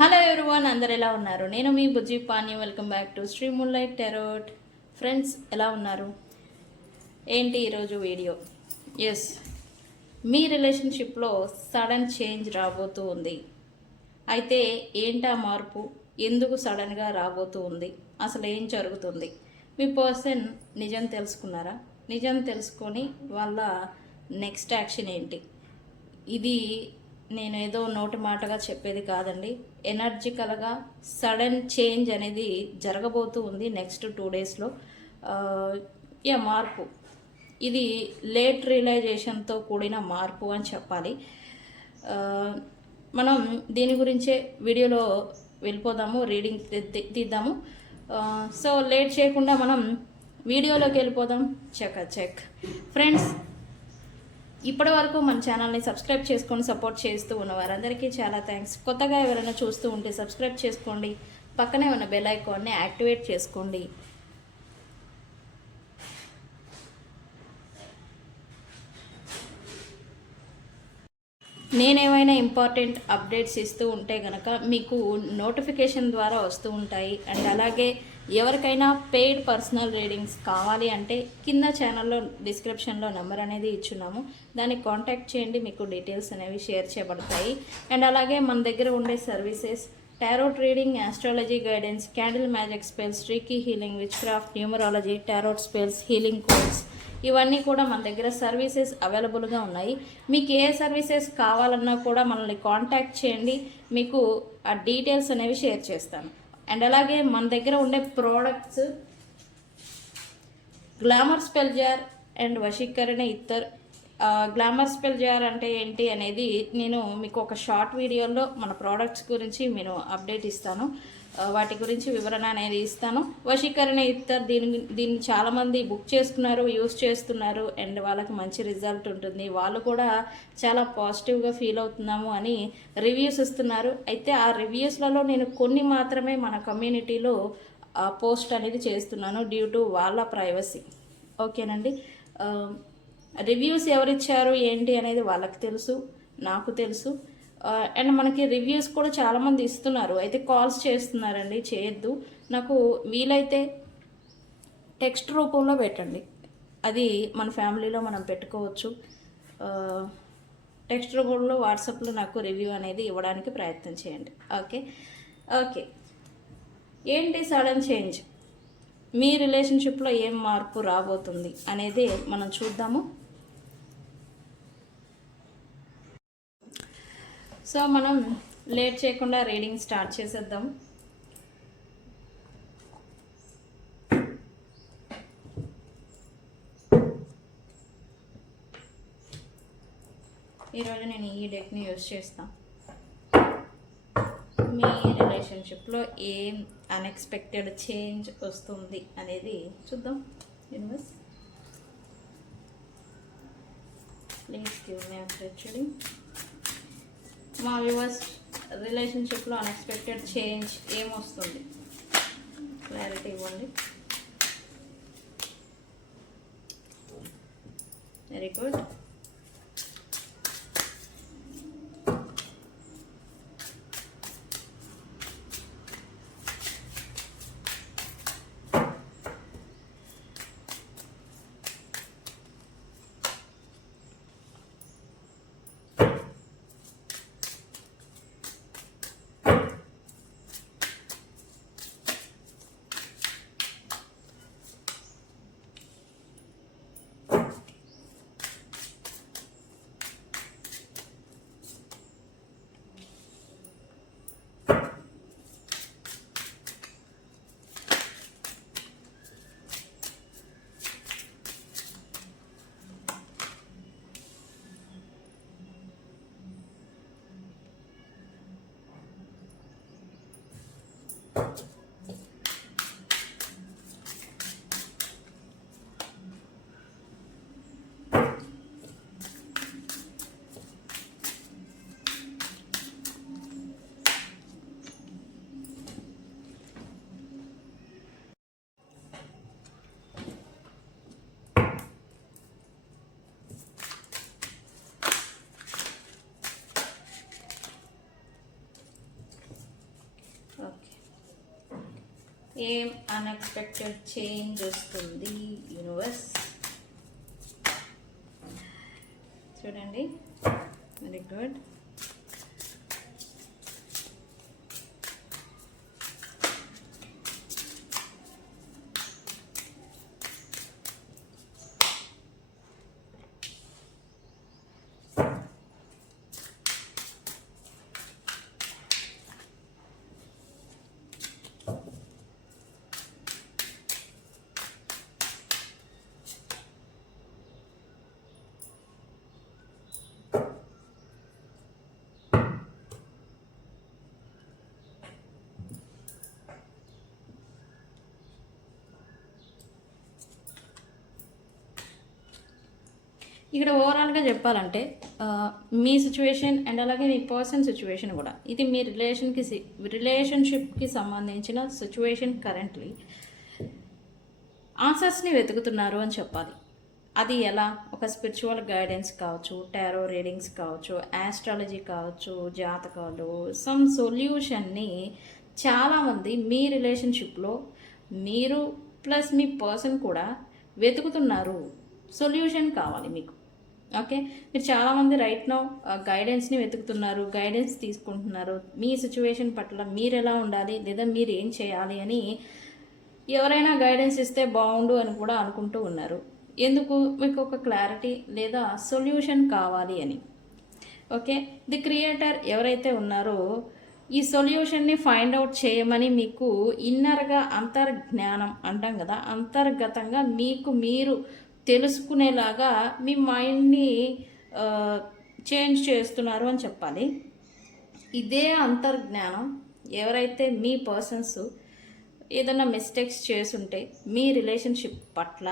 Hello everyone, అందరు ఎలా ఉన్నారు? నేను మీ Bujji Pani. Welcome back to Sri Moonlight Tarot. Friends, ఎలా ఉన్నారు? ఏంటి ఈరోజు వీడియో? ఎస్, మీ రిలేషన్షిప్లో సడన్ చేంజ్ రాబోతూ ఉంది. అయితే ఏంటా మార్పు? ఎందుకు సడన్గా రాబోతూ ఉంది? అసలు ఏం జరుగుతుంది? మీ పర్సన్ నిజం తెలుసుకున్నారా? నిజం తెలుసుకొని వాళ్ళ నెక్స్ట్ యాక్షన్ ఏంటి? ఇది నేనేదో నోటి మాటగా చెప్పేది కాదండి. ఎనర్జికల్గా సడన్ చేంజ్ అనేది జరగబోతూ ఉంది నెక్స్ట్ 2 డేస్లో. మార్పు ఇది లేట్ రియలైజేషన్తో కూడిన మార్పు అని చెప్పాలి. మనం దీని గురించే వీడియోలో వెళ్ళిపోదాము, రీడింగ్ తీద్దాము. సో లేట్ చేయకుండా మనం వీడియోలోకి వెళ్ళిపోదాం. చెక్ ఫ్రెండ్స్, ఇప్పటి వరకు మన ఛానల్ని సబ్స్క్రైబ్ చేసుకొని సపోర్ట్ చేస్తూ ఉన్న వారందరికీ చాలా థ్యాంక్స్. కొత్తగా ఎవరైనా చూస్తూ ఉంటే సబ్స్క్రైబ్ చేసుకోండి, పక్కనే ఉన్న బెల్ ఐకాన్ని యాక్టివేట్ చేసుకోండి. నేనేమైనా ఇంపార్టెంట్ అప్డేట్స్ ఇస్తూ ఉంటే కనుక మీకు నోటిఫికేషన్ ద్వారా వస్తూ ఉంటాయి. అండ్ అలాగే ఎవరికైనా పెయిడ్ పర్సనల్ రీడింగ్స్ కావాలి అంటే కింద ఛానల్లో డిస్క్రిప్షన్లో నెంబర్ అనేది ఇచ్చున్నాము, దాన్ని కాంటాక్ట్ చేయండి, మీకు డీటెయిల్స్ అనేవి షేర్ చేయబడతాయి. అండ్ అలాగే మన దగ్గర ఉండే services tarot reading, astrology guidance, candle magic spells, reiki healing, which craft, numerology, tarot spells, healing codes, ఇవన్నీ కూడా మన దగ్గర సర్వీసెస్ అవైలబుల్గా ఉన్నాయి. మీకు ఏ సర్వీసెస్ కావాలన్నా కూడా మనల్ని కాంటాక్ట్ చేయండి, మీకు ఆ డీటెయిల్స్ అనేవి షేర్ చేస్తాను. అండ్ అలాగే మన దగ్గర ఉండే products glamour spell jar and వశీకరణ ఇత్తర్. గ్లామర్ స్పెల్ జార్ అంటే ఏంటి అనేది నేను మీకు ఒక షార్ట్ వీడియోలో మన ప్రోడక్ట్స్ గురించి నేను అప్డేట్ ఇస్తాను, వాటి గురించి వివరణ అనేది ఇస్తాను. వశీకరణ ఇత్తర్ దీన్ని చాలామంది బుక్ చేసుకున్నారు, యూస్ చేస్తున్నారు, అండ్ వాళ్ళకి మంచి రిజల్ట్ ఉంటుంది. వాళ్ళు కూడా చాలా పాజిటివ్గా ఫీల్ అవుతున్నాము అని రివ్యూస్ ఇస్తున్నారు. అయితే ఆ రివ్యూస్లలో నేను కొన్ని మాత్రమే మన కమ్యూనిటీలో పోస్ట్ అనేది చేస్తున్నాను డ్యూ టు వాళ్ళ ప్రైవసీ. ఓకేనండి. రివ్యూస్ ఎవరిచ్చారు ఏంటి అనేది వాళ్ళకి తెలుసు, నాకు తెలుసు. అండ్ మనకి రివ్యూస్ కూడా చాలామంది ఇస్తున్నారు, అయితే కాల్స్ చేస్తున్నారండి. చేయొద్దు. నాకు వీలైతే టెక్స్ట్ రూపంలో పెట్టండి, అది మన ఫ్యామిలీలో మనం పెట్టుకోవచ్చు. టెక్స్ట్ రూపంలో వాట్సాప్లో నాకు రివ్యూ అనేది ఇవ్వడానికి ప్రయత్నం చేయండి. ఓకే. ఏంటి సడన్ చేంజ్? మీ రిలేషన్షిప్లో ఏం మార్పు రాబోతుంది అనేది మనం చూద్దాము. సో మనం లేట్ చేయకుండా రీడింగ్ స్టార్ట్ చేసేద్దాం. ఈరోజు నేను ఈ డెక్ని యూజ్ చేస్తాను. మీ రిలేషన్షిప్లో ఏం అన్ఎక్స్పెక్టెడ్ చేంజ్ వస్తుంది అనేది చూద్దాం. Universe, please give me update reading. మా వ్యూవర్స్ రిలేషన్షిప్లో అన్ఎక్స్పెక్టెడ్ చేంజ్ ఏమొస్తుంది? క్లారిటీ ఇవ్వండి. Very good. ఏం అన్ఎక్స్పెక్టెడ్ చేంజ్ వస్తుంది యూనివర్స్? చూడండి, వెరీ గుడ్. ఇక్కడ ఓవరాల్గా చెప్పాలంటే మీ సిచ్యువేషన్ అండ్ అలాగే మీ పర్సన్ సిచ్యువేషన్ కూడా, ఇది మీ రిలేషన్షిప్కి సంబంధించిన సిచ్యువేషన్. కరెంట్లీ ఆన్సర్స్ని వెతుకుతున్నారు అని చెప్పాలి. అది ఎలా? ఒక స్పిరిచువల్ గైడెన్స్ కావచ్చు, టారో రీడింగ్స్ కావచ్చు, ఆస్ట్రాలజీ కావచ్చు, జాతకాలు, సమ్ సొల్యూషన్ని చాలామంది మీ రిలేషన్షిప్లో మీరు ప్లస్ మీ పర్సన్ కూడా వెతుకుతున్నారు. సొల్యూషన్ కావాలి మీకు. ఓకే, మీరు చాలామంది రైట్ నౌ గైడెన్స్ని వెతుకుతున్నారు, గైడెన్స్ తీసుకుంటున్నారు. మీ సిచ్యువేషన్ పట్ల మీరు ఎలా ఉండాలి లేదా మీరు ఏం చేయాలి అని ఎవరైనా గైడెన్స్ ఇస్తే బాగుండు అని కూడా అనుకుంటూ ఉన్నారు. ఎందుకు? మీకు ఒక క్లారిటీ లేదా సొల్యూషన్ కావాలి అని. ఓకే, ది క్రియేటర్ ఎవరైతే ఉన్నారో ఈ సొల్యూషన్ని ఫైండ్ అవుట్ చేయమని మీకు ఇన్నర్గా అంతర్జ్ఞానం అంటాం కదా, అంతర్గతంగా మీకు మీరు తెలుసుకునేలాగా మీ మైండ్ని చేంజ్ చేస్తున్నారు అని చెప్పాలి. ఇదే అంతర్జ్ఞానం ఎవరైతే మీ పర్సన్స్ ఏదైనా మిస్టేక్స్ చేసుంటే మీ రిలేషన్షిప్ పట్ల,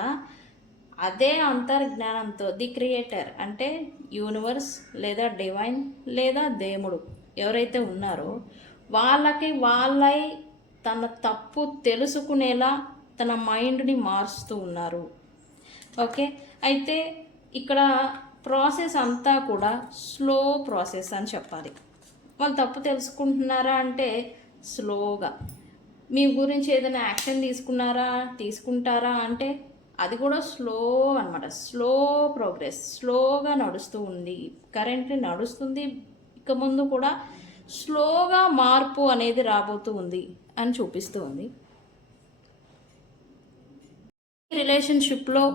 అదే అంతర్జ్ఞానంతో ది క్రియేటర్ అంటే యూనివర్స్ లేదా డివైన్ లేదా దేవుడు ఎవరైతే ఉన్నారో వాళ్ళై తన తప్పు తెలుసుకునేలా తన మైండ్ని మారుస్తూ ఉన్నారు. ఓకే, అయితే ఇక్కడ ప్రాసెస్ అంతా కూడా స్లో ప్రాసెస్ అని చెప్పాలి. వాళ్ళు తప్పు తెలుసుకుంటున్నారా అంటే స్లోగా. మీ గురించి ఏదైనా యాక్షన్ తీసుకుంటారా అంటే అది కూడా స్లో అనమాట. స్లో ప్రోగ్రెస్, స్లోగా నడుస్తూ ఉంది, కరెంట్లీ నడుస్తుంది. ఇక ముందు కూడా స్లోగా మార్పు అనేది రాబోతూ ఉంది అని చూపిస్తూ ఉంది. రిలేషన్షిప్లో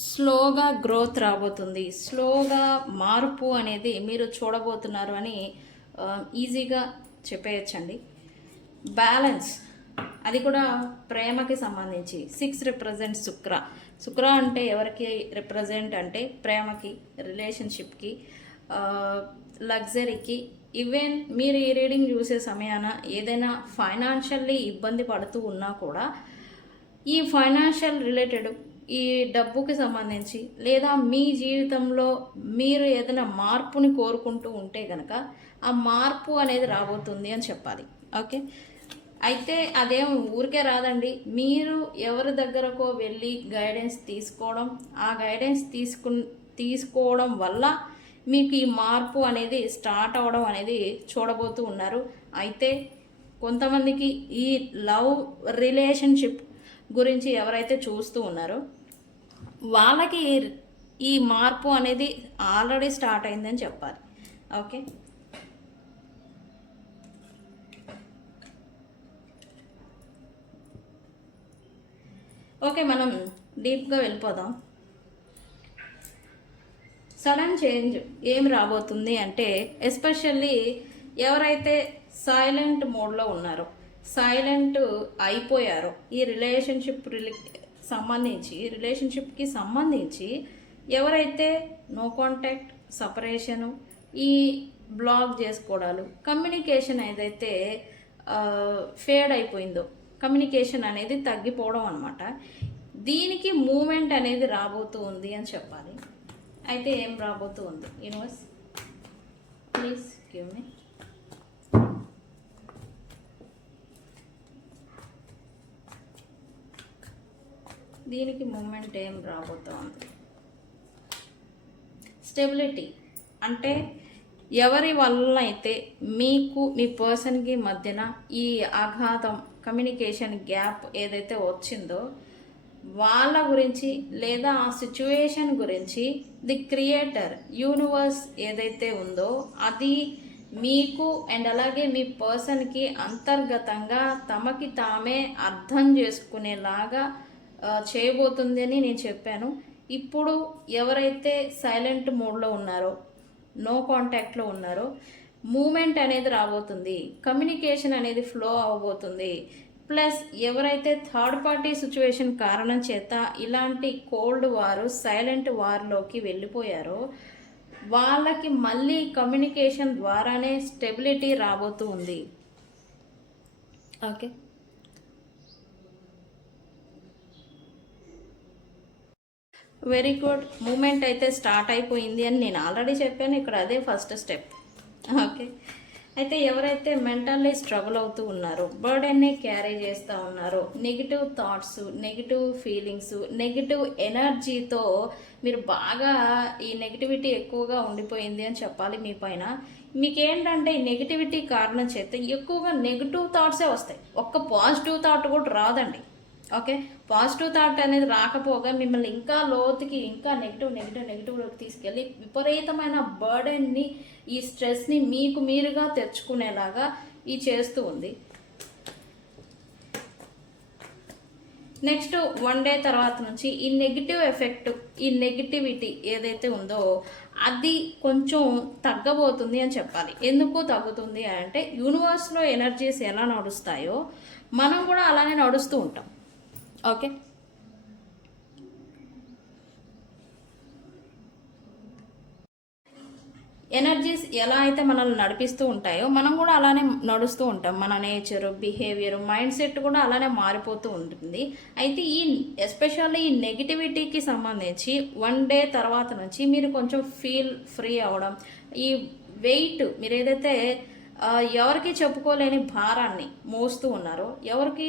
స్లోగా గ్రోత్ రాబోతుంది, స్లోగా మార్పు అనేది మీరు చూడబోతున్నారు అని ఈజీగా చెప్పేయచ్చండి. బ్యాలెన్స్, అది కూడా ప్రేమకి సంబంధించి 6 రిప్రజెంట్ శుక్ర అంటే ఎవరికి రిప్రజెంట్ అంటే ప్రేమకి, రిలేషన్షిప్కి, లగ్జరీకి. ఈవెన్ మీరు ఈ రీడింగ్ చూసే సమయాన ఏదైనా ఫైనాన్షియల్లీ ఇబ్బంది పడుతూ ఉన్నా కూడా ఈ ఫైనాన్షియల్ రిలేటెడ్, ఈ డబ్బుకి సంబంధించి లేదా మీ జీవితంలో మీరు ఏదైనా మార్పుని కోరుకుంటూ ఉంటే కనుక ఆ మార్పు అనేది రాబోతుంది అని చెప్పాలి. ఓకే, అయితే అదేం ఊరికే రాదండి. మీరు ఎవరి దగ్గరకో వెళ్ళి గైడెన్స్ తీసుకోవడం, ఆ గైడెన్స్ తీసుకోవడం వల్ల మీకు ఈ మార్పు అనేది స్టార్ట్ అవ్వడం అనేది చూడబోతూ ఉన్నారు. అయితే కొంతమందికి ఈ లవ్ రిలేషన్షిప్ గురించి ఎవరైతే చూస్తూ ఉన్నారో వాళ్ళకి ఈ మార్పు అనేది ఆల్రెడీ స్టార్ట్ అయిందని చెప్పాలి. ఓకే, ఓకే, మనం డీప్గా వెళ్ళిపోదాం. సడన్ చేంజ్ ఏం రాబోతుంది అంటే, ఎస్పెషల్లీ ఎవరైతే సైలెంట్ మోడ్లో ఉన్నారో, సైలెంట్ అయిపోయారో, ఈ రిలేషన్షిప్కి సంబంధించి ఎవరైతే నో కాంటాక్ట్, సపరేషను, ఈ బ్లాక్ చేసుకోవడాలు, కమ్యూనికేషన్ ఏదైతే ఫేడ్ అయిపోయిందో, కమ్యూనికేషన్ అనేది తగ్గిపోవడం అనమాట, దీనికి మూమెంట్ అనేది రాబోతూ ఉంది అని చెప్పాలి. అయితే ఏం రాబోతూ ఉంది యూనివర్స్? Please give me. దీనికి మూమెంట్ ఏం రాబోతూ ఉంది? స్టెబిలిటీ అంటే ఎవరి వల్ల అయితే మీకు మీ పర్సన్కి మధ్యన ఈ ఆఘాతం కమ్యూనికేషన్ గ్యాప్ ఏదైతే వచ్చిందో వాళ్ళ గురించి లేదా ఆ సిచ్యువేషన్ గురించి ది క్రియేటర్ యూనివర్స్ ఏదైతే ఉందో అది మీకు అండ్ అలాగే మీ పర్సన్కి అంతర్గతంగా తమకి తామే అర్థం చేసుకునేలాగా చేయబోతుంది అని నేను చెప్పాను. ఇప్పుడు ఎవరైతే సైలెంట్ మోడ్లో ఉన్నారో, నో కాంటాక్ట్లో ఉన్నారో, మూమెంట్ అనేది రాబోతుంది, కమ్యూనికేషన్ అనేది ఫ్లో అవ్వబోతుంది. ప్లస్ ఎవరైతే థర్డ్ పార్టీ సిచ్యువేషన్ కారణం చేత ఇలాంటి కోల్డ్ వారు సైలెంట్ వార్లోకి వెళ్ళిపోయారో వాళ్ళకి మళ్ళీ కమ్యూనికేషన్ ద్వారానే స్టెబిలిటీ రాబోతూ ఉంది. Okay, very good. మూమెంట్ అయితే స్టార్ట్ అయిపోయింది అని నేను ఆల్రెడీ చెప్పాను. ఇక్కడ అదే ఫస్ట్ స్టెప్. ఓకే, అయితే ఎవరైతే మెంటల్లీ స్ట్రగుల్ అవుతూ ఉన్నారో, బర్డెన్ని క్యారీ చేస్తూ ఉన్నారో, negative thoughts, negative feelings, negative ఎనర్జీతో మీరు బాగా ఈ నెగిటివిటీ ఎక్కువగా ఉండిపోయింది అని చెప్పాలి మీ పైన. మీకేంటంటే ఈ నెగిటివిటీ కారణం చేస్తే ఎక్కువగా నెగిటివ్ థాట్సే వస్తాయి, ఒక్క పాజిటివ్ థాట్ కూడా రాదండి. ఓకే, పాజిటివ్ థాట్ అనేది రాకపోగా మిమ్మల్ని ఇంకా లోతుకి ఇంకా నెగిటివ్లోకి తీసుకెళ్ళి విపరీతమైన బర్డెన్ని, ఈ స్ట్రెస్ని మీకు మీరుగా తెచ్చుకునేలాగా ఈ చేస్తూ ఉంది. నెక్స్ట్ 1 డే తర్వాత నుంచి ఈ నెగిటివ్ ఎఫెక్ట్, ఈ నెగిటివిటీ ఏదైతే ఉందో అది కొంచెం తగ్గబోతుంది అని చెప్పాలి. ఎందుకు తగ్గుతుంది అంటే యూనివర్స్లో ఎనర్జీస్ ఎలా నడుస్తాయో మనం కూడా అలానే నడుస్తూ ఉంటాం. ఓకే, ఎనర్జీస్ ఎలా అయితే మనల్ని నడిపిస్తూ ఉంటాయో మనం కూడా అలానే నడుస్తూ ఉంటాం. మన నేచర్, బిహేవియర్, మైండ్ సెట్ కూడా అలానే మారిపోతూ ఉంటుంది. అయితే ఈ ఎస్పెషల్లీ ఈ నెగిటివిటీకి సంబంధించి 1 డే తర్వాత నుంచి మీరు కొంచెం ఫీల్ ఫ్రీ అవ్వడం, ఈ వెయిట్ మీరు ఏదైతే ఎవరికి చెప్పుకోలేని భారాన్ని మోస్తూ ఉన్నారో, ఎవరికి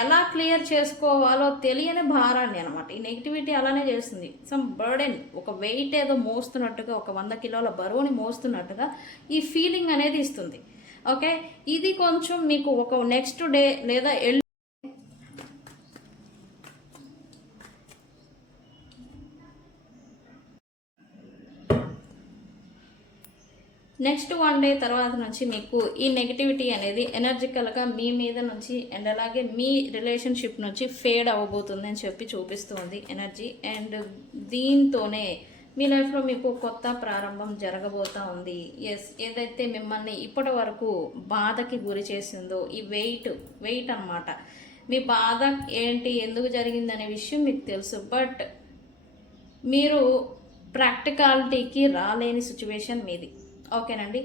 ఎలా క్లియర్ చేసుకోవాలో తెలియని భారాన్ని అనమాట ఈ నెగిటివిటీ అలానే చేస్తుంది. సమ్ బర్డెన్, ఒక వెయిట్ ఏదో మోస్తున్నట్టుగా, ఒక 100 కిలోల బరువుని మోస్తున్నట్టుగా ఈ ఫీలింగ్ అనేది ఇస్తుంది. ఓకే, ఇది కొంచెం మీకు ఒక నెక్స్ట్ డే లేదా నెక్స్ట్ 1 డే తర్వాత నుంచి మీకు ఈ నెగిటివిటీ అనేది ఎనర్జికల్గా మీ మీద నుంచి అండ్ అలాగే మీ రిలేషన్షిప్ నుంచి ఫేడ్ అవ్వబోతుంది అని చెప్పి చూపిస్తుంది ఎనర్జీ. అండ్ దీంతోనే మీ లైఫ్లో మీకు కొత్త ప్రారంభం జరగబోతూ ఉంది. ఎస్, ఏదైతే మిమ్మల్ని ఇప్పటి వరకు బాధకి గురి చేసిందో ఈ వెయిట్ అన్నమాట. మీ బాధ ఏంటి, ఎందుకు జరిగిందనే విషయం మీకు తెలుసు, బట్ మీరు ప్రాక్టికాలిటీకి రాలేని సిచ్యువేషన్ మీది. ఓకేనండి,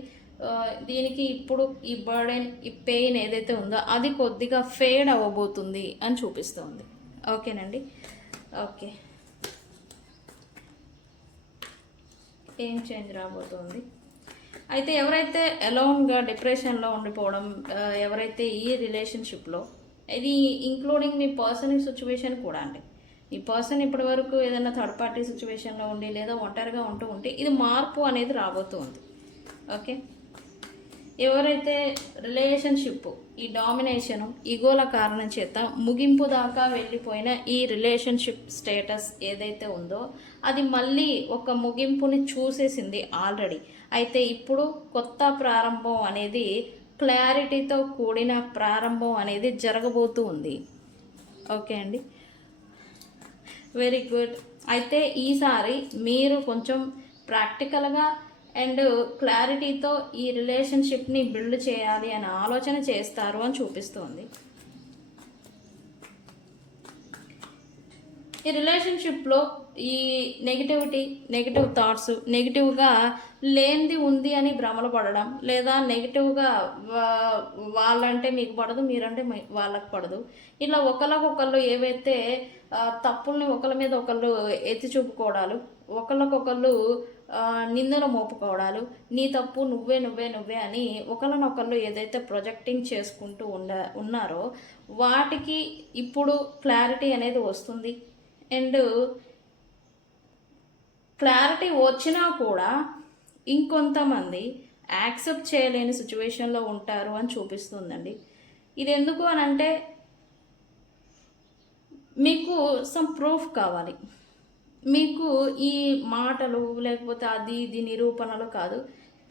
దీనికి ఇప్పుడు ఈ బర్డెన్, ఈ పెయిన్ ఏదైతే ఉందో అది కొద్దిగా ఫేడ్ అవ్వబోతుంది అని చూపిస్తుంది. ఓకేనండి, ఓకే, ఏం చేంజ్ రాబోతుంది. అయితే ఎవరైతే అలోన్గా డిప్రెషన్లో ఉండిపోవడం, ఎవరైతే ఈ రిలేషన్షిప్లో, ఇది ఇంక్లూడింగ్ మీ పర్సనల్ సిచ్యువేషన్ కూడా అండి. ఈ పర్సన్ ఇప్పటి వరకు ఏదైనా థర్డ్ పార్టీ సిచ్యువేషన్లో ఉండి లేదా ఒంటరిగా ఉంటే ఇది మార్పు అనేది రాబోతుంది. ఓకే, ఎవరైతే రిలేషన్షిప్ ఈ డామినేషను, ఈగోల కారణం చేత ముగింపు దాకా వెళ్ళిపోయిన ఈ రిలేషన్షిప్ స్టేటస్ ఏదైతే ఉందో అది మళ్ళీ ఒక ముగింపుని చూసేసింది ఆల్రెడీ. అయితే ఇప్పుడు కొత్త ప్రారంభం అనేది, క్లారిటీతో కూడిన ప్రారంభం అనేది జరగబోతూ ఉంది. ఓకే అండి, వెరీ గుడ్. అయితే ఈసారి మీరు కొంచెం ప్రాక్టికల్గా అండ్ క్లారిటీతో ఈ రిలేషన్షిప్ని బిల్డ్ చేయాలి అని ఆలోచన చేస్తారు అని చూపిస్తుంది. ఈ రిలేషన్షిప్లో ఈ నెగిటివ్ థాట్స్, నెగిటివ్గా లేనిది ఉంది అని భ్రమలు పడడం, లేదా నెగిటివ్గా వాళ్ళంటే మీకు పడదు, మీరంటే వాళ్ళకి పడదు, ఇలా ఒకళ్ళకొకళ్ళు ఏవైతే తప్పుల్ని ఒకళ్ళ మీద ఒకళ్ళు ఎత్తి చూపుకోవడాలు, ఒకళ్ళకొకళ్ళు నిందలు మోపుకోవడాలు, నీ తప్పు నువ్వే అని ఒకళ్ళనొకళ్ళు ఏదైతే ప్రొజెక్టింగ్ చేసుకుంటూ ఉన్నారో వాటికి ఇప్పుడు క్లారిటీ అనేది వస్తుంది. అండ్ క్లారిటీ వచ్చినా కూడా ఇంకొంతమంది యాక్సెప్ట్ చేయలేని సిచ్యువేషన్లో ఉంటారు అని చూపిస్తుందండి. ఇది ఎందుకు అని అంటే మీకు సమ్ ప్రూఫ్ కావాలి. మీకు ఈ మాటలు లేకపోతే అది ఇది నిరూపణలు కాదు,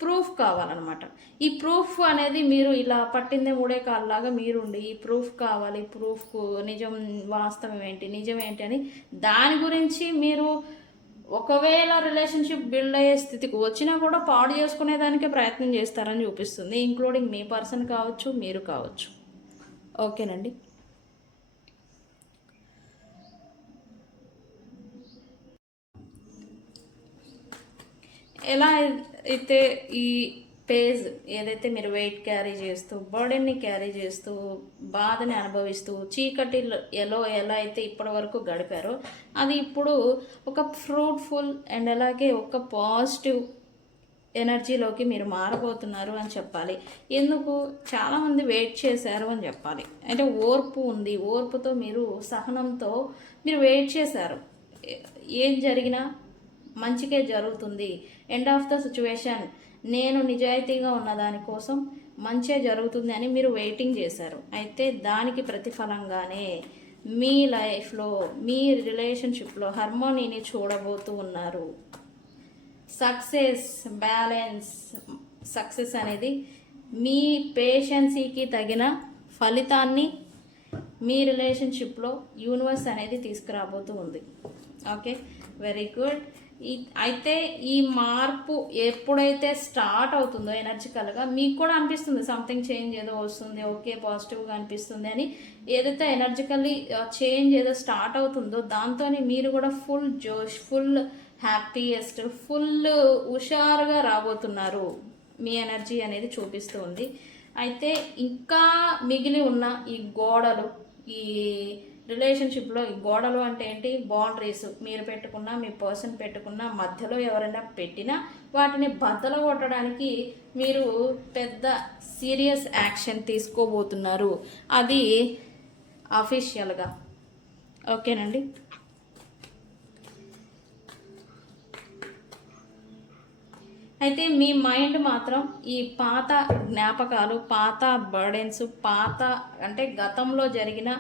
ప్రూఫ్ కావాలన్నమాట. ఈ ప్రూఫ్ అనేది మీరు ఇలా పట్టిందే మూడే కాళ్ళలాగా మీరుండి ఈ ప్రూఫ్ కావాలి, ప్రూఫ్ నిజం వాస్తవం ఏంటి నిజం ఏంటి అని దాని గురించి మీరు ఒకవేళ రిలేషన్షిప్ బిల్డ్ అయ్యే స్థితికి వచ్చినా కూడా పాడు చేసుకునేదానికే ప్రయత్నం చేస్తారని చూపిస్తుంది, ఇంక్లూడింగ్ మీ పర్సన్ కావచ్చు మీరు కావచ్చు. ఓకేనండి. ఎలా అయితే ఈ పేజ్ ఏదైతే మీరు వెయిట్ క్యారీ చేస్తూ బర్డెన్ని క్యారీ చేస్తూ బాధని అనుభవిస్తూ చీకటిలో ఎలా అయితే ఇప్పటి వరకు గడిపారో అది ఇప్పుడు ఒక ఫ్రూట్ఫుల్ అండ్ అలాగే ఒక పాజిటివ్ ఎనర్జీలోకి మీరు మారబోతున్నారు అని చెప్పాలి. ఎందుకు చాలామంది వెయిట్ చేశారు అని చెప్పాలి. అంటే ఓర్పు ఉంది, ఓర్పుతో మీరు సహనంతో మీరు వెయిట్ చేశారు. ఏం జరిగినా మంచికే జరుగుతుంది, ఎండ్ ఆఫ్ ద సిచ్యువేషన్ నేను నిజాయితీగా ఉన్న దానికోసం మంచే జరుగుతుంది అని మీరు వెయిటింగ్ చేశారు. అయితే దానికి ప్రతిఫలంగానే మీ లైఫ్లో మీ రిలేషన్షిప్లో హార్మోనీని చూడబోతూ ఉన్నారు. సక్సెస్, బ్యాలెన్స్, సక్సెస్ అనేది మీ పేషెన్సీకి తగిన ఫలితాన్ని మీ రిలేషన్షిప్లో యూనివర్స్ అనేది తీసుకురాబోతూ ఉంది. Okay, very good. అయితే ఈ మార్పు ఎప్పుడైతే స్టార్ట్ అవుతుందో ఎనర్జికల్గా మీకు కూడా అనిపిస్తుంది సంథింగ్ చేంజ్ ఏదో వస్తుంది, ఓకే పాజిటివ్గా అనిపిస్తుంది అని. ఏదైతే ఎనర్జికల్లీ చేంజ్ ఏదో స్టార్ట్ అవుతుందో దాంతో మీరు కూడా ఫుల్ జోష్, ఫుల్ హ్యాపీయెస్ట్, ఫుల్ హుషారుగా రాబోతున్నారు. మీ ఎనర్జీ అనేది చూపిస్తుంది. అయితే ఇంకా మిగిలి ఉన్న ఈ గోడలు, ఈ రిలేషన్షిప్లో ఈ గోడలు అంటే ఏంటి, బౌండరీస్ మీరు పెట్టుకున్న మీ పర్సన్ పెట్టుకున్న మధ్యలో ఎవరైనా పెట్టినా వాటిని బద్దలు కొట్టడానికి మీరు పెద్ద సీరియస్ యాక్షన్ తీసుకోబోతున్నారు. అది అఫీషియల్గా. ఓకేనండి. అయితే మీ మైండ్ మాత్రం ఈ పాత జ్ఞాపకాలు, పాత బర్డెన్స్, పాత అంటే గతంలో జరిగిన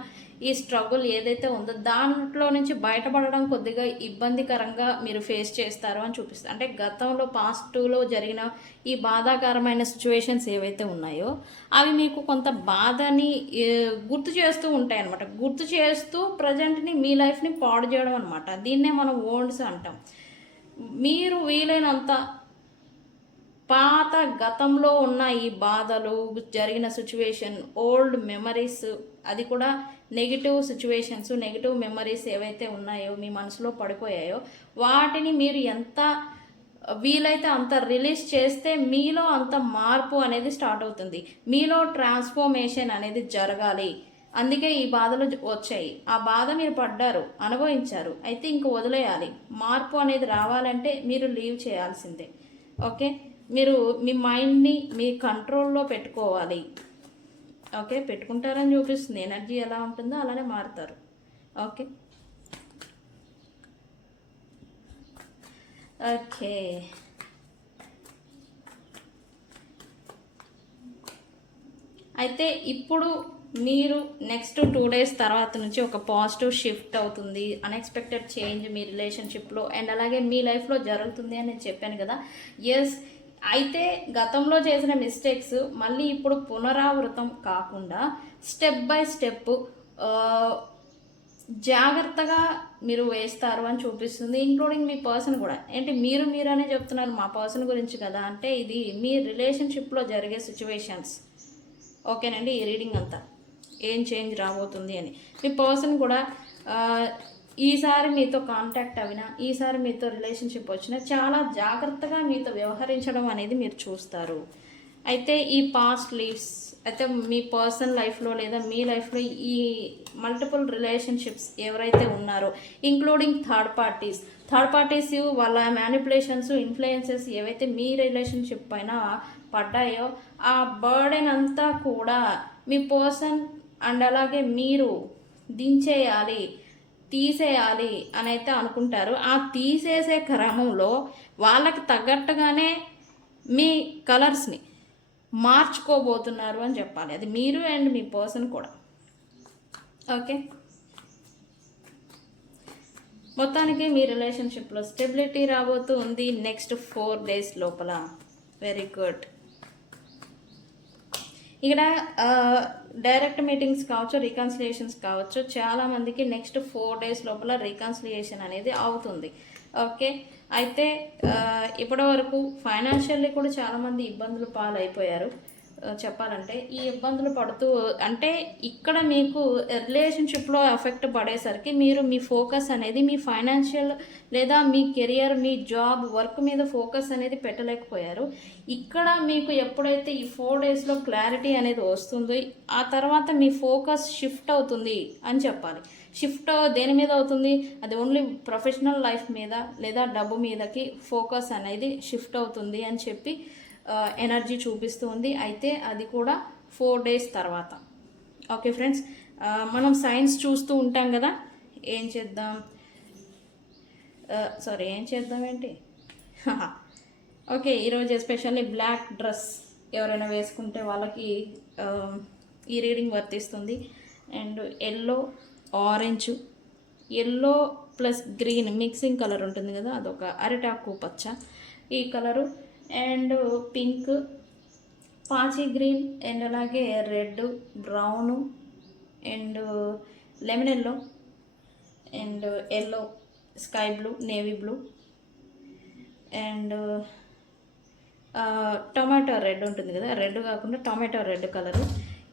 ఈ స్ట్రగుల్ ఏదైతే ఉందో దాంట్లో నుంచి బయటపడడం కొద్దిగా ఇబ్బందికరంగా మీరు ఫేస్ చేస్తారు అని చూపిస్తుంది. అంటే గతంలో పాస్ట్లో జరిగిన ఈ బాధాకరమైన సిచ్యువేషన్స్ ఏవైతే ఉన్నాయో అవి మీకు కొంత బాధని గుర్తు చేస్తూ ఉంటాయి అన్నమాట. గుర్తు చేస్తూ ప్రజెంట్ని మీ లైఫ్ని పాడు చేయడం అనమాట. దీన్నే మనం ఓండ్స్ అంటాం. మీరు వీలైనంత పాత గతంలో ఉన్న ఈ బాధలు, జరిగిన సిచ్యువేషన్, ఓల్డ్ మెమరీస్, అది కూడా నెగిటివ్ సిచ్యువేషన్స్, నెగిటివ్ మెమరీస్ ఏవైతే ఉన్నాయో మీ మనసులో పడిపోయాయో వాటిని మీరు ఎంత వీలైతే అంత రిలీజ్ చేస్తే మీలో అంత మార్పు అనేది స్టార్ట్ అవుతుంది. మీలో ట్రాన్స్ఫర్మేషన్ అనేది జరగాలి. అందుకే ఈ బాధలు వచ్చాయి. ఆ బాధ మీరు పడ్డారు, అనుభవించారు. అయితే ఇంక వదిలేయాలి. మార్పు అనేది రావాలంటే మీరు లీవ్ చేయాల్సిందే. ఓకే, మీరు మీ మైండ్ని మీ కంట్రోల్లో పెట్టుకోవాలి. ఓకే, పెట్టుకుంటారని చూపిస్తుంది. ఎనర్జీ ఎలా ఉంటుందో అలానే మారుతారు. ఓకే ఓకే అయితే ఇప్పుడు మీరు నెక్స్ట్ 2 days తర్వాత నుంచి ఒక పాజిటివ్ షిఫ్ట్ అవుతుంది, అన్ఎక్స్పెక్టెడ్ చేంజ్ మీ రిలేషన్షిప్లో అండ్ అలాగే మీ లైఫ్లో జరుగుతుంది అని నేను చెప్పాను కదా. ఎస్, అయితే గతంలో చేసిన మిస్టేక్స్ మళ్ళీ ఇప్పుడు పునరావృతం కాకుండా స్టెప్ బై స్టెప్ జాగ్రత్తగా మీరు వేస్తారు అని చూపిస్తుంది. ఇంక్లూడింగ్ మీ పర్సన్ కూడా. ఏంటి మీరు అనే చెప్తున్నారు, మా పర్సన్ గురించి కదా అంటే ఇది మీ రిలేషన్షిప్లో జరిగే సిచ్యువేషన్స్. ఓకేనండి, ఈ రీడింగ్ అంతా ఏం చేంజ్ రాబోతుంది అని. మీ పర్సన్ కూడా ఈసారి మీతో కాంటాక్ట్ అవినా, ఈసారి మీతో రిలేషన్షిప్ వచ్చినా చాలా జాగ్రత్తగా మీతో వ్యవహరించడం అనేది మీరు చూస్తారు. అయితే ఈ పాస్ట్ లీవ్స్ అయితే మీ పర్సనల్ లైఫ్లో లేదా మీ లైఫ్లో ఈ మల్టిపుల్ రిలేషన్షిప్స్ ఎవరైతే ఉన్నారో ఇంక్లూడింగ్ థర్డ్ పార్టీస్ వాళ్ళ మ్యానిపులేషన్స్, ఇన్ఫ్లుయెన్సెస్ ఏవైతే మీ రిలేషన్షిప్ పైన పడ్డాయో ఆ బర్డెన్ అంతా కూడా మీ పర్సన్ అండ్ అలాగే మీరు దించేయాలి, తీసేయాలి అని అయితే అనుకుంటారు. ఆ తీసేసే క్రమంలో వాళ్ళకి తగ్గట్టుగానే మీ కలర్స్ని మార్చుకోబోతున్నారు అని చెప్పాలి. అది మీరు అండ్ మీ పర్సన్ కూడా. ఓకే, మొత్తానికి మీ రిలేషన్షిప్లో స్టెబిలిటీ రాబోతూ ఉంది నెక్స్ట్ 4 days లోపల. Very good. ఇక్కడ డైరెక్ట్ మీటింగ్స్ కావచ్చు, రికన్సిలియేషన్స్ కావచ్చు, చాలామందికి నెక్స్ట్ 4 days లోపల రికన్సిలియేషన్ అనేది అవుతుంది. ఓకే, అయితే ఇప్పటి వరకు ఫైనాన్షియల్లీ కూడా చాలామంది ఇబ్బందులు పాలైపోయారు. చెప్పాలంటే ఈ ఇబ్బందులు పడుతూ అంటే ఇక్కడ మీకు రిలేషన్షిప్లో ఎఫెక్ట్ పడేసరికి మీరు మీ ఫోకస్ అనేది మీ ఫైనాన్షియల్ లేదా మీ కెరియర్, మీ జాబ్, వర్క్ మీద ఫోకస్ అనేది పెట్టలేకపోయారు. ఇక్కడ మీకు ఎప్పుడైతే ఈ 4 daysలో క్లారిటీ అనేది వస్తుందో ఆ తర్వాత మీ ఫోకస్ షిఫ్ట్ అవుతుంది అని చెప్పాలి. షిఫ్ట్ దేని మీద అవుతుంది? అది ఓన్లీ ప్రొఫెషనల్ లైఫ్ మీద లేదా డబ్బు మీదకి ఫోకస్ అనేది షిఫ్ట్ అవుతుంది అని చెప్పి ఎనర్జీ చూపిస్తుంది. అయితే అది కూడా 4 days తర్వాత. ఓకే ఫ్రెండ్స్, మనం సైన్స్ చూస్తూ ఉంటాం కదా. ఏం చేద్దాం ఏంటి ఓకే, ఈరోజు ఎస్పెషల్లీ బ్లాక్ డ్రెస్ ఎవరైనా వేసుకుంటే వాళ్ళకి ఈ రీడింగ్ వర్తిస్తుంది. And yellow plus green mixing colour ఉంటుంది కదా, అదొక అరిటాకు పచ్చ ఈ కలరు, అండ్ పింక్, పాచి గ్రీన్, అండ్ అలాగే red, brown, and lemon yellow, and yellow, sky blue, navy blue, and tomato red ఉంటుంది కదా, రెడ్ కాకుండా టొమాటో రెడ్ కలరు.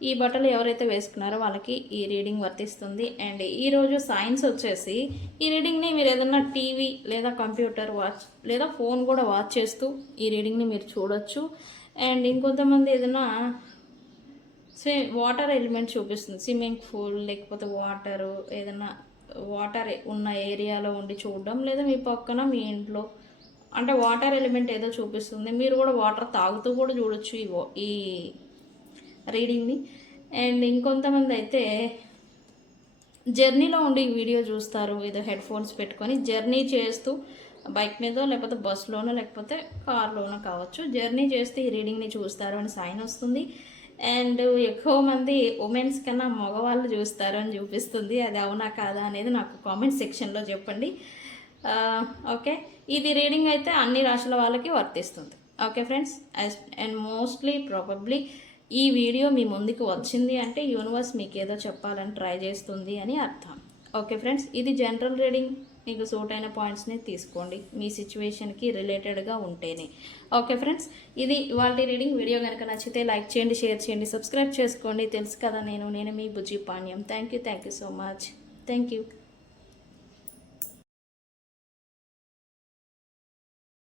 ఈ బట్టలు ఎవరైతే వేసుకున్నారో వాళ్ళకి ఈ రీడింగ్ వర్తిస్తుంది. అండ్ ఈరోజు సైన్స్ వచ్చేసి ఈ రీడింగ్ని మీరు ఏదన్నా టీవీ లేదా కంప్యూటర్ వాచ్ లేదా ఫోన్ కూడా వాచ్ చేస్తూ ఈ రీడింగ్ని మీరు చూడొచ్చు. అండ్ ఇంకొంతమంది ఏదైనా వాటర్ ఎలిమెంట్ చూపిస్తుంది, స్విమ్మింగ్ పూల్ లేకపోతే వాటరు, ఏదైనా వాటర్ ఉన్న ఏరియాలో ఉండి చూడడం, లేదా మీ పక్కన మీ ఇంట్లో అంటే వాటర్ ఎలిమెంట్ ఏదో చూపిస్తుంది, మీరు కూడా వాటర్ తాగుతూ కూడా చూడొచ్చు ఈ రీడింగ్ని. అండ్ ఇంకొంతమంది అయితే జర్నీలో ఉండి ఈ వీడియో చూస్తారు, ఏదో హెడ్ ఫోన్స్ పెట్టుకొని జర్నీ చేస్తూ బైక్ మీదో లేకపోతే బస్సులోనో లేకపోతే కార్లోనో కావచ్చు, జర్నీ చేస్తే ఈ రీడింగ్ని చూస్తారు అని సైన్ వస్తుంది. అండ్ ఎక్కువ మంది ఉమెన్స్ కన్నా మగవాళ్ళు చూస్తారు అని చూపిస్తుంది. అది అవునా కాదా అనేది నాకు కామెంట్ సెక్షన్లో చెప్పండి. ఓకే, ఇది రీడింగ్ అయితే అన్ని రాశుల వాళ్ళకి వర్తిస్తుంది. Okay friends, and mostly probably ఈ వీడియో మీ ముందుకు వచ్చింది అంటే యూనివర్స్ మీకు ఏదో చెప్పాలని ట్రై చేస్తుంది అని అర్థం. ఓకే ఫ్రెండ్స్, ఇది జనరల్ రీడింగ్. మీకు సూట్ అయిన పాయింట్స్ని తీసుకోండి మీ సిచ్యువేషన్కి రిలేటెడ్గా ఉంటేనే. ఓకే ఫ్రెండ్స్, ఇది ఇవాళ రీడింగ్. వీడియో కనుక నచ్చితే లైక్ చేయండి, షేర్ చేయండి, సబ్స్క్రైబ్ చేసుకోండి. తెలుసు కదా, నేను మీ Bujji Panyam. Thank you so much. Thank you.